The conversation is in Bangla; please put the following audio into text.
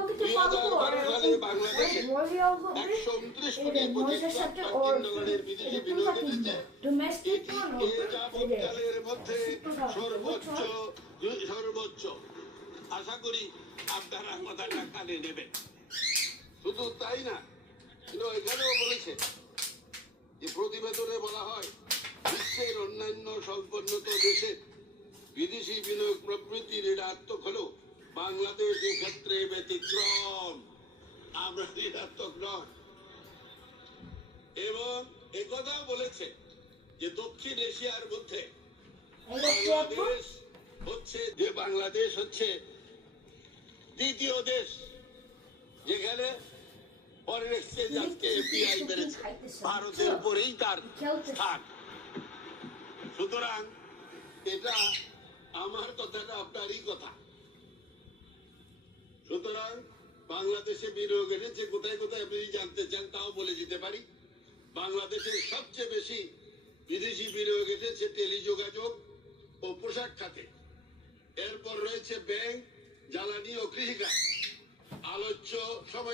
2012 সালে বাংলাদেশে 129 কোটি $25 বিদেশি বিনিয়োগ এসেছে। এটি এ যাবৎকালের মধ্যে সর্বোচ্চ। আশা করি আপনারা কথাটা কানে নেবেন। শুধু তাই না, কিন্তু এখানেও বলেছে যে প্রতিবেদনে বলা হয় বিশ্বের অন্যান্য সম্পন্নত দেশে বিদেশি বিনিয়োগ প্রবৃত্তির ঋণাত্মক হলেও বাংলাদেশ ক্ষেত্রে ব্যতিক্রম। আমরা ঋণাত্মক নয়। এবং একথা বলেছে যে দক্ষিণ এশিয়ার মধ্যে বাংলাদেশ হচ্ছে দ্বিতীয় দেশ যেখানে ফরেন এক্সচেঞ্জ আজকে এফডিআই বেড়েছে। ভারতের পরেই তার স্থান। সুতরাং এটা আমার কথাটা আপনারই কথা। সুতরাং বাংলাদেশে বিনিয়োগ এনেছে কোথায় কোথায় আপনি জানতে চান তাও বলে দিতে পারি। বাংলাদেশের সবচেয়ে বেশি বিদেশি বিনিয়োগ এসেছে টেলিযোগাযোগ ও পোশাক খাতে। এরপর রয়েছে ব্যাংক, জ্বালানি ও কৃষিকাজ। আলোচ্য সময়